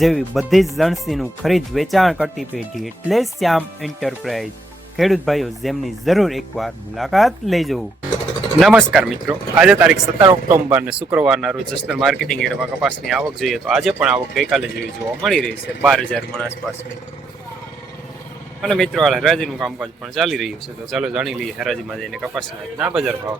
જેવી બધી જ લણસીનું ખરીદ વેચાણ કરતી પેઢી એટલે શ્યામ એન્ટરપ્રાઇઝ. ખેડૂત ભાઈઓ, જેમની જરૂર એકવાર મુલાકાત લેજો. નમસ્કાર મિત્રો. આજે તારીખ સત્તર ઓક્ટોબર ને શુક્રવારના રોજ જસદણ માર્કેટિંગ એડમાં કપાસની આવક જોઈએ તો આજે પણ આવક ગઈકાલે જેવી જોવા મળી રહી છે. બાર હજાર મણ આસપાસની. અને મિત્રો આ હરાજીનું કામકાજ પણ ચાલી રહ્યું છે. તો ચાલો જાણી લઈએ હરાજીમાં જઈને કપાસના ના બજાર ભાવ.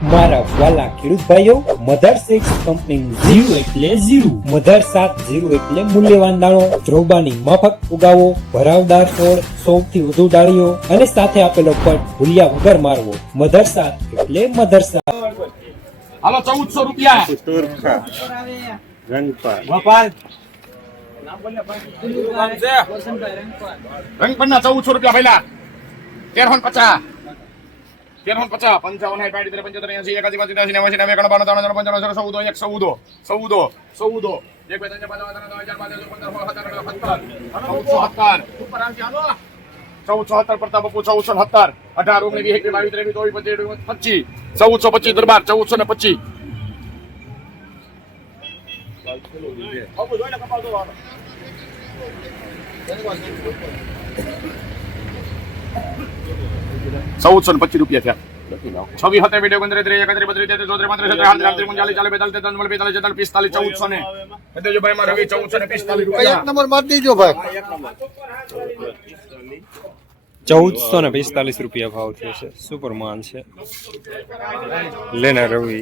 મારા વાલા ખેડૂત ભાઈઓ મધર સિક્સ કંપની ઝીરો એટલે ઝીરો. મધર સાત ઝીરો એટલે મૂલ્યવાન દાણો ધ્રોબાની મફત ઉગાવો, ભરાવદાર છોડ સૌથી વધુ ડાળીઓ અને સાથે આપેલો પટ ભૂલ્યા વગર મારવો. મધર સાત એટલે મધર સાત. હાલો, ચૌદસો રૂપિયા. રંગપાલ. ગોપાલ ચૌદસો રૂપિયા પહેલા તેરસો પચાસ. તેરસો પચાસ પંચાવન સાઠ પાંચ ત્રેપન પંચોતેર એંસી એકાસી બાસી ત્યાસી નેવાસી નેવું એકાણું બાણું ત્રણ પંચાણું ચૌદ એક ચૌદ ચૌદ ચૌદ. એક બે ત્રણ પાંચ ચૌદ પંદર સત્તર પડતા બપુ ચૌદસો સત્તર. અઢાર ઓગણીસ વીસ એકવીસ બાવીસ ત્રેવીસ ચોવીસ પચીસ પચીસ. ચૌદસો પચીસ દરબાર ચૌદસો ને પચીસ. ચૌદસો ને પચીસ રૂપિયા થયા. છવ્વીસ હતા વીડિયો આડત્રીસ આડત્રીસ ઓગણચાલીસ ચાલીસ બેતાલીસ તેતાલીસ ચુમ્માલીસ પિસ્તાલીસ છેતાલીસ પિસ્તાલીસ ચૌદસો ને ભાઈ માં રવિ ચૌદસો ને પિસ્તાલીસ એક રૂપિયા. નંબર મારી દેજો ભાઈ. ચૌદસો ને પિસ્તાલીસ રૂપિયા ભાવ થયો છે. સુપર માલ છે. લેના રવિ.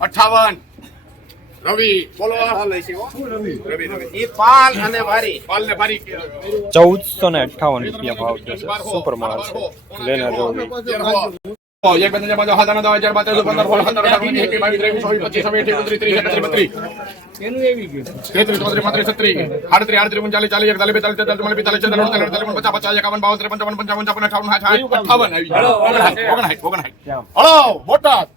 અઠાવન. રવિ બોલો. રવિ રવિ. પાલ અને ભારી પાલ ને ભારી. ચૌદસો ને અઠાવન રૂપિયા ભાવ છે. સુપર માલ છે. લેના રવિ એક બંધ દસ અગિયાર બાર તેર ચૌદ પંદર સોળ સત્તર અઢાર ઓગણીસ એકવીસ બાવીસ ત્રેવીસ ચોવીસ પચીસ ઓગણત્રીસ ત્રીસ એકત્રીસ બત્રીસ. તેત્રીસ ચોત્રીસ પાંત્રીસ છત્રીસ. આડત્રીસ આડત્રીસ ઓગણચાલીસ ચાલીસ એકતાલીસ બેતાલીસ તેતાલીસ પિસ્તાલીસ છેતાલીસ અડતાલીસ પચાસ પચાસ એકાવન બાવન ત્રેપન ચોપન પંચાવન છપ્પન અઠાવન આવી ઓગણસાઠ ઓગણસાઠ ઓગણસાઠ બોટાદ.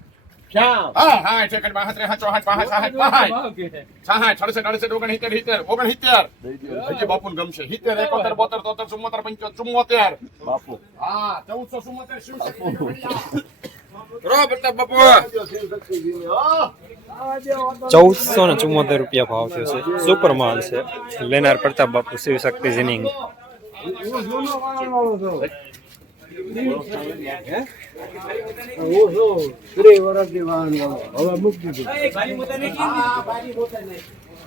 ગમશે. એકોતેર બોતેર તોતેર ચુમ્મોતેર પંચોતેર ચુમ્મોતેર બાપુ. હા ચૌદસો ચુમ્મોતેર શું ચૌદસો ને ચુમ્મોતેર રૂપિયા ભાવ થયો છે સુપર માલ છે લેનાર પ્રતાપ બાપુ શિવ શક્તિ જીનિંગ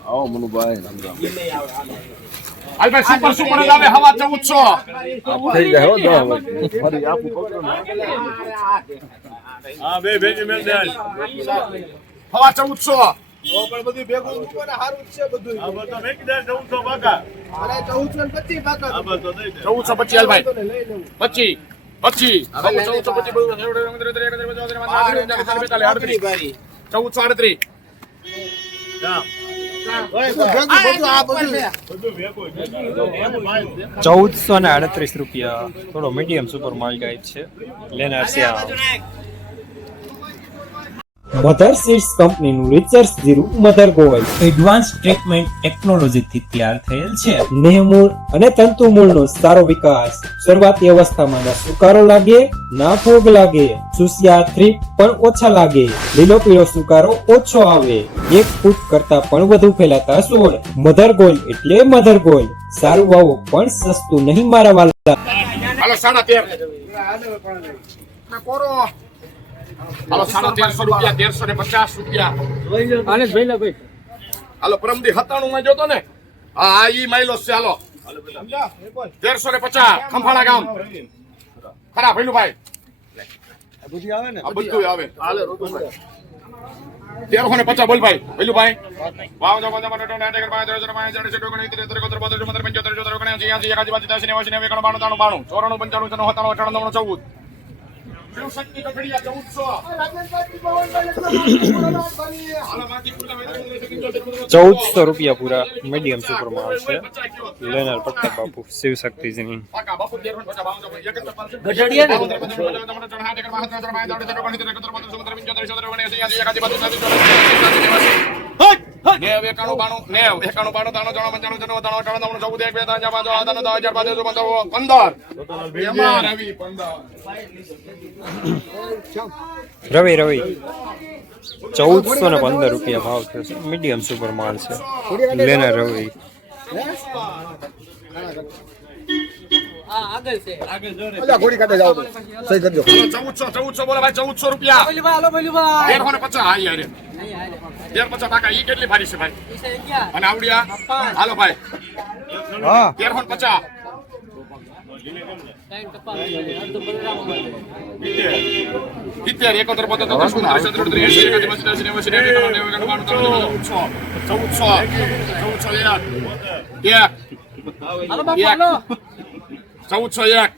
આવો મનુભાઈ ભાઈ સુપર સુપર જ આવે હવા ચૌદસો થઈ જાય હો દવા ફરી આપું પકડો ને હવા ચૌદસો ચૌદસો પચીસ હાલ ભાઈ પચીસ પચીસ ચૌદસો પચીસ ચૌદસો આડત્રીસ ચૌદસો ને આડત્રીસ રૂપિયા. થોડો મીડિયમ સુપર માલ ટાઈપ છે. લેનાર શ્યામ મધર સીડ્સ કંપનીનું રિસર્ચ જીરું મધર ગોવલ એડવાન્સ ટ્રીટમેન્ટ ટેકનોલોજીથી તૈયાર થયેલ છે. નેહમૂળ અને તંતુમૂળનો સારો વિકાસ. શરૂઆતી અવસ્થામાં ના સુકારો લાગે ના ફોગ લાગે. સુસિયા થ્રીપ પણ ઓછા લાગે. લીલો પીળો સુકારો ઓછો આવે. એક ફૂટ કરતા પણ વધુ ફેલાતા સોળ. મધર ગોલ એટલે મધર ગોલ સારું વાવો પણ સસ્તું નહીં મારા વાલા. હાલો સાડા તેર. કોરો હાલો સાડા તેરસો રૂપિયા તેરસો ને પચાસ રૂપિયા. હાલો પરમદી હતાણું માં જોતો ને? હા ઈ માઇલો છે હાલો. તેરસો ને પચાસ ખંભાળા ગામ. ખરા ભૈલુભાઈ? ભાઈ બધું આવે હાલે રોટુભાઈ તેરસો ને પચાસ બોલ ભાઈ પેલું ભાઈ વાવ જો ટેકર પાંચ હજાર પાંચ હજાર છેટો ગણી ત્રેતર એકોતેર બોતેર ચુમ્મોતેર પંચોતેર ચોતેર ઓગણએંસી એંસી એકાસી બાસી ત્યાસી નેવાસી નેવું એકાણું બાણું ત્રાણું બાણું ચોરાણું પંચાણું છન્નું સત્તાણું અઠાણું ચૌદ. ચૌદસો રૂપિયા પૂરા મીડિયમ સુપર આવશે. લેનાર પટ્ટા બાપુ શિવ ગઢડિયા નેવ એકાણું બાણું નેવ એકાણું બાણું ત્રાણું ચોણું પંચાણું છન્નું અઠાણું નવ્વાણું ચૌદ એક બે ત્રણ ચાર પાંચ છ આઠ નવ હજાર બાર તેર ચૌદ પંદર એમાં રવિ પંદર. રવિ રવિ. ચૌદસો ને પંદર રૂપિયા ભાવ થયો છે. મીડિયમ સુપર માલ છે. લેના રવિ. ચૌદસો ચૌદસો બોલો ભાઈ ચૌદસો રૂપિયા. પચાસ હા યાર તેર પચાસ કાકા ઈ કેટલી ભારી છે ભાઈ? અને આવડિયા? હાલો ભાઈ. હા. તેરસો પચાસ. સિત્તેર. એકોતેર બોતેર તોતેર સુડતાલીસ સત્તર એંસી બાસી ત્યાસી નેવાસી નેવું નેવું બાણું ત્રાણું ચૌદસો ચૌદસો ચૌદસો એક. એક. ચૌદસો એક.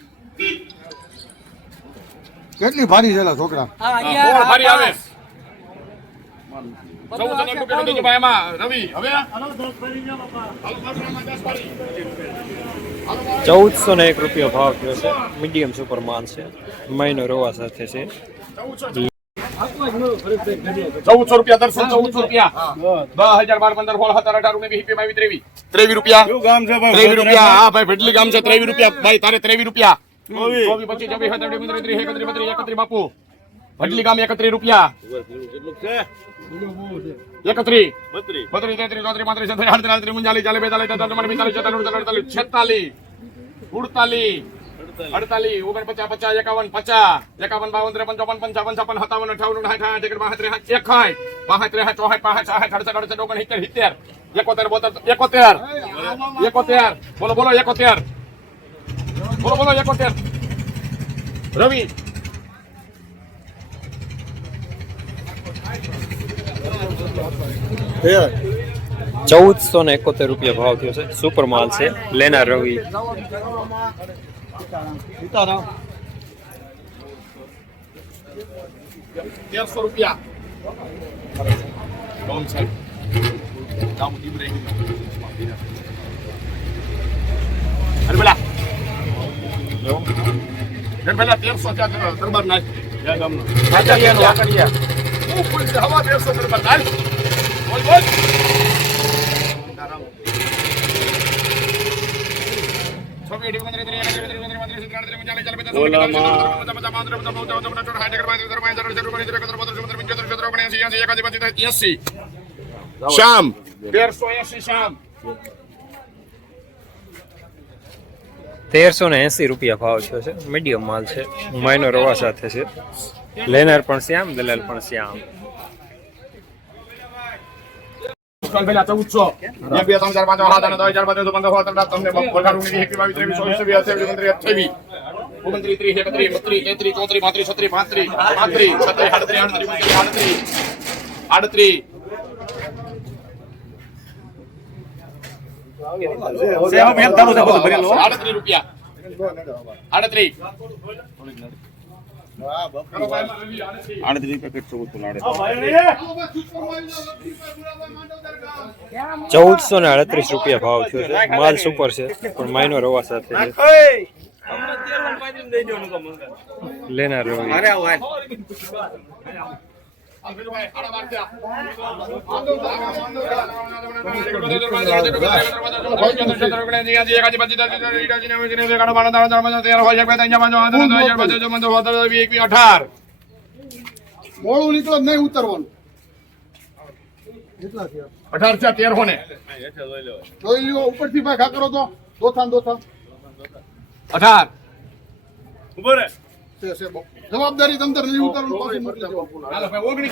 કેટલી ભારી છે છોકરા. કોણ આવે. રૂપિયા ભાઈ એમાં. રવિ હવે. ચૌદસો ને એક રૂપિયા ભાવ થયો છે. મીડિયમ સુપર માલ છે. મહિનો રોવા સાથે છે. ચૌદસો રૂપિયા દર્શન ચૌદસો રૂપિયા. દસ હજાર બાર પંદર સોળ સત્તર અઢાર ઓગણીસ વીસ બાવીસ ત્રેવીસ. ત્રેવીસ રૂપિયા. ત્રેવીસ રૂપિયા. હા ભાઈ ભેટલી ગામ છે. ત્રેવીસ રૂપિયા. ભાઈ તારે ત્રેવીસ રૂપિયા. ચોવીસ. પચીસ છવ્વીસ સત્તર એકત્રીસ એકત્રીસ બાપુ. ભટલી ગામ એકત્રી રૂપિયા? એકત્રીસ બત્રીસ તેત્રીસ ચોત્રીસ પાંત્રીસ છત્રીસ આડત્રીસ આડત્રીસ ઉનચાલીસ ચાલીસ બેતાલીસ તેતાલીસ પિસ્તાલીસ છેતાલીસ અડતાલીસ છેતાલીસ ઉડતાલીસ અડતાલીસ. ઓગણપચાસ પચાસ એકાવન પચાસ એકાવન બાવન ત્રેપન ચોપન પંચાવન છપ્પન સત્તાવન અઠાવન સાઠ એકર બાસઠ ત્રેસઠ એકસાઠ બાસઠ ત્રેસઠ ચોસઠ પાસઠ સાઠ અડસઠ અડસઠ ઓગણ સિત્તેર સિત્તેર એકોતેર બોતેર એકોતેર એકોતેર બોલો બોલો એકોતેર બોલો બોલો એકોતેર રવિ ચૌદસો ને એકોતેર રૂપિયા ભાવ થયો છે. સુપર માલ છે. લેનાર રવિ. તેરસો રૂપિયા. કોણ સાહેબ દાઉદ ઇબ્રાહિમ અરે પેલા. અરે પેલા તેરસો ત્યાં દરબાર નાખ. હું ફૂલ છે. હવા તેરસો દરબાર નાખ. શ્યામ. તેરસો શ્યામ તેરસો ને એસી રૂપિયા ભાવ થયો છે. મીડિયમ માલ છે. માઇનોર રવા સાથે છે. લેનાર પણ શ્યામ, દલાલ પણ શ્યામ. કાલ પહેલા ચૌદસો એક બે ત્રણ ચાર પાંચ સાત નવ દસ હજાર પાંચ પંદર સોળ સત્તર તમને વીસ એકવીસ બાવીસ ત્રેવીસ ચોવીસ છવ્વીસ સત્યાવીસ ઓગણત્રીસ અઠ્યાવીસ ઓગણત્રીસ ત્રીસ એકત્રીસ બત્રીસ તેત્રીસ ચોત્રીસ પાંત્રીસ છત્રીસ પાંત્રીસ પાંત્રીસ છત્રીસ આડત્રીસ આડત્રીસ આડત્રીસ. આડત્રીસ આડત્રીસ રૂપિયા. આડત્રીસ. ચૌદસો ને અડત્રીસ રૂપિયા ભાવ થયો છે. માલ સુપર છે પણ માઇનો રવા સાથે લેનાર રવિ અઢાર મોડું નીકળો નહીં ઉતરવાનું અઢાર છે તેર હોને જોઈ લ્યો ઉપરથી ભાઈ ઘા કરો તો દોથાન દોથાન અઢાર છે છે બહુ. જવાબદારી તંત્ર નહીં ઉતારવાનું પાછું મોકલી. હાલો ભાઈ, બાપુ.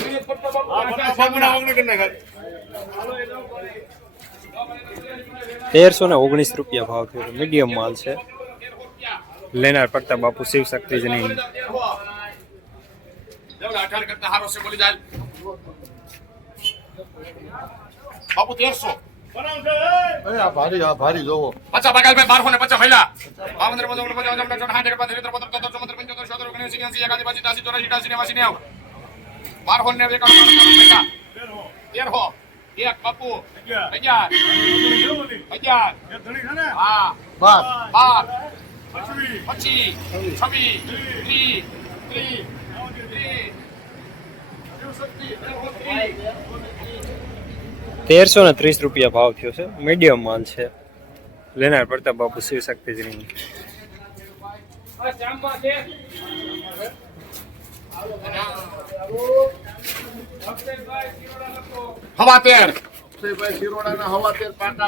તેરસો ને ઓગણીસ રૂપિયા ભાવ થયો છે. મીડિયમ માલ છે. લેનાર પડતા બાપુ શિવ શક્તિ જ નહીં. અઢાર કરતા હારો છે બોલી જાય. બાપુ તેરસો. આ ભારી આ ભારી જોવો. પચાસ બગાલભાઈ બારસો ને પચાસ મહિલા. બાવન ચોપન પચાસ પચાસ સાઠ પાંત્રીસ ત્રેપન ચોતેર પંચોતેર પંચોતેર છોતેર ઓગણીસ એસી એકાસી બાસી ત્યાસી ચોરાસી અઠાસી નેવાસી નેવું. બારસો ને એકાવન મહિલા. તેરસો. એક બાપુ. અગિયાર. અગિયાર. હા. બાર. બાર. પચીસ. છવ્વીસ. ત્રીસ. ત્રીસ. ત્રીસ. તેરસો ને ત્રીસ રૂપિયા ભાવ થયો છે મીડિયમ માલ છે લેનાર પડતા બાપુ શિવ શક્તિજી હવા તેર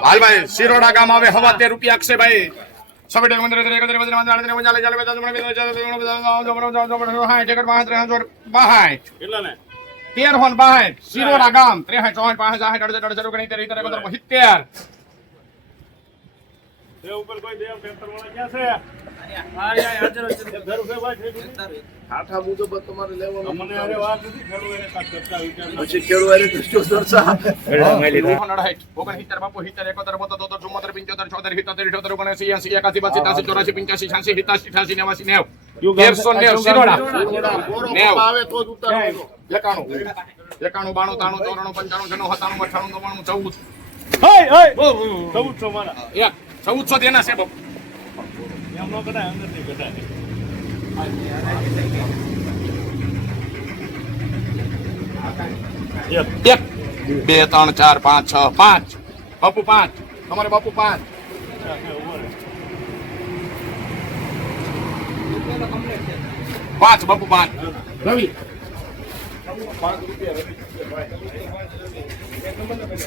હાલભાઈ શિરોડા ગામ આવે હવા તેર રૂપિયા અક્ષયભાઈ સબેટે મંદિર ગામ ત્રેહાઠ ચોહાઠ પાંસઠ સાઠ અડસઠ અડસઠ ઓગણીસ તેર ઇતેર એકોતેર સિત્તેર આઠા મુજબ જ તમારે લેવાનું પછી ખેડૂત દૃષ્ટિ દર્શા મોહન અઢાઈઠ ઓગણસિત્તેર બાપુ સિત્તેર તેરસો નેવ શિરોડા નેવ. આવે તો જ ઉતારવાનો એકાણું. એકાણું બાણું તાણું ચોરાણું પંચાણું છન્નું સત્તાણું અઠાણું નવ્વાણું ચૌદ. ચૌદ ચૌદસો તેના છે બાપુ. એક. બે ત્રણ ચાર પાંચ છ પાંચ. બાપુ પાંચ. તમારે બાપુ પાંચ. પાંચ બાપુ પાંચ. રવિ.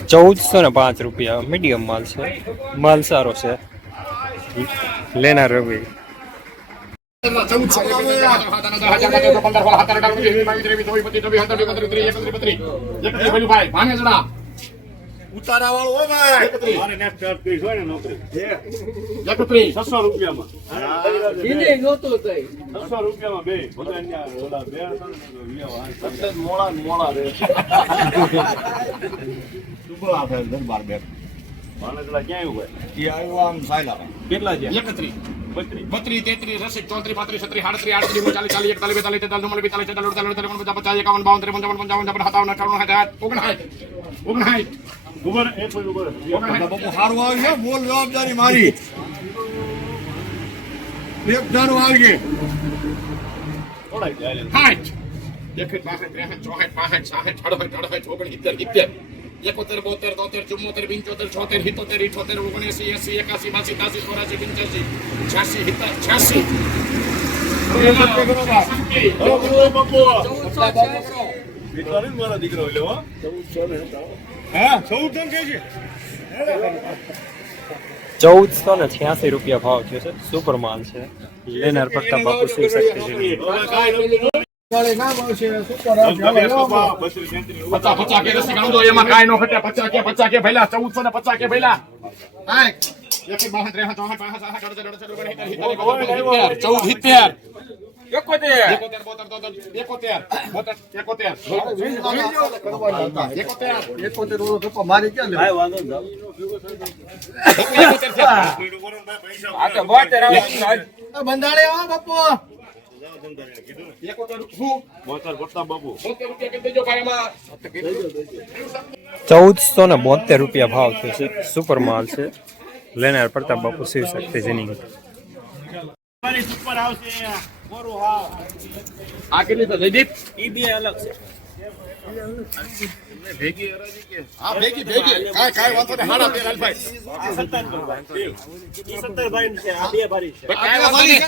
ચૌદસો ને પાંચ રૂપિયા મીડિયમ માલ છે માલ સારો છે લેનાર રવિ ચૌદસો પંદર વાળો સત્તર ભાઈ મારે નેક્સ્ટ બાવીસ હોય ને નોકરી. એકત્રીસ. ઉતારા વાળો હો. ભાઈ એકત્રીસ છસો રૂપિયામાં છસો રૂપિયામાં બે. બધા ઓલા બે. સતત મોળા મોળા રે ભાણેજડા ક્યાં આવ્યું? ભાઈ એ આવ્યો આમ સાયલા. કેટલા છે? એકત્રીસ. બત્રીસ. તેત્રીસ રસિક ચોત્રીસ પાંત્રીસ છત્રીસ આડત્રીસ આડત્રીસ ઓગણચાલીસ ચાલીસ એકતાલીસ બેતાલીસ તેતાલીસ ચુમ્માલીસ પિસ્તાલીસ છેતાલીસ અડતાલીસ અડતાલીસ પચાસ એકાવન બાવન ત્રેપન ચોપન પંચાવન છપ્પન સત્તાવન અઠાવન સાઠ ઓગણસાઠ ઓગણસાઠ. ઉભર એક મિનિટ ઉભર. બાપુ સારું આવી છે બોલ જવાબદારી મારી. એક ધારું આવી ગઈ થોડાક જાય. સાઠ એકસઠ બાસઠ ત્રેસઠ ચોસઠ પાસઠ સાસઠ અડસઠ અડસઠ ઓગણસિત્તેર સિત્તેર એકોતેર બોતેર તોતેર ચુમ્મોતેર પંચોતેર છોતેર સિત્તોતેર ઇઠોતેર ઓગણએસી એસી એકાસી બાસી ત્યાસી ચોરાસી પંચ્યાસી છ્યાસી સિત્તેર છ્યાસી. દીકરો ને મારો દીકરો એટલે હો. હા ચૌદ જણ કે છે ચૌદસો ને છ્યાસી રૂપિયા ભાવ થયો છે. સુપર માલ છે. લેનાર પ્રતાપ બાપુ શિવ શક્તિજી. ઓગણસિત્તેર, સિત્તેર, એકોતેર, સિત્તેર, ચૌદ સિત્તેર એકોતેર બોતેર એકોતેર બોતેર એકોતેર એકોતેર એકોતેર ઓલો ધપ્પા મારી ક્યાં લેવા? એકોતેર છે. બંધાણે આવો બાપુ. ચૌદસો ને બોતેર રૂપિયા ભાવ થયો છે સુપર માલ છે લેનાર પ્રતાપ બાપુ શિવ શક્તિજીની મારી મોરું આ કેટલી છે? જયદીપ? ઈ બે અલગ છે. હા ભેગી ભેગી. કાંઈ કાંઈ વાંધો નહીં. હાડા તેર અલ્ફાઈ ભાઈ છે આ બે છે. કાંઈ વાંધો નહીં.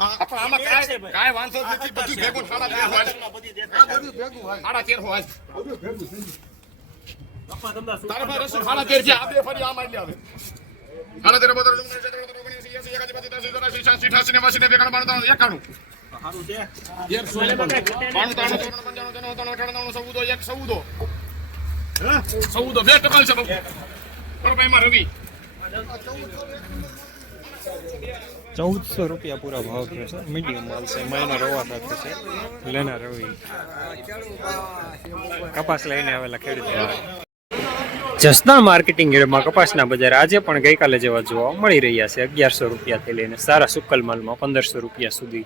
આપણે આમાં કાંઈ કાંઈ વાંધો નથી. બધું ભેગું સાડા તેર ભાઈ રસી સાડા તેર છે. આ બે ફરી આ એટલે આવે સાડા તેર બોતેર ચૌદસો રૂપિયા પૂરા ભાવ થયો છે. મીડિયમ માલ છે મહિના રવા સાથે છે. લેના રવિ કપાસ લઈને આવેલા ખેડૂતો. જસદણ માર્કેટિંગ યાર્ડમાં કપાસના બજાર આજે પણ ગઈકાલે જેવા જોવા મળી રહ્યા છે. અગિયારસો રૂપિયાથી લઈને સારા સુકલ માલમાં પંદરસો રૂપિયા સુધી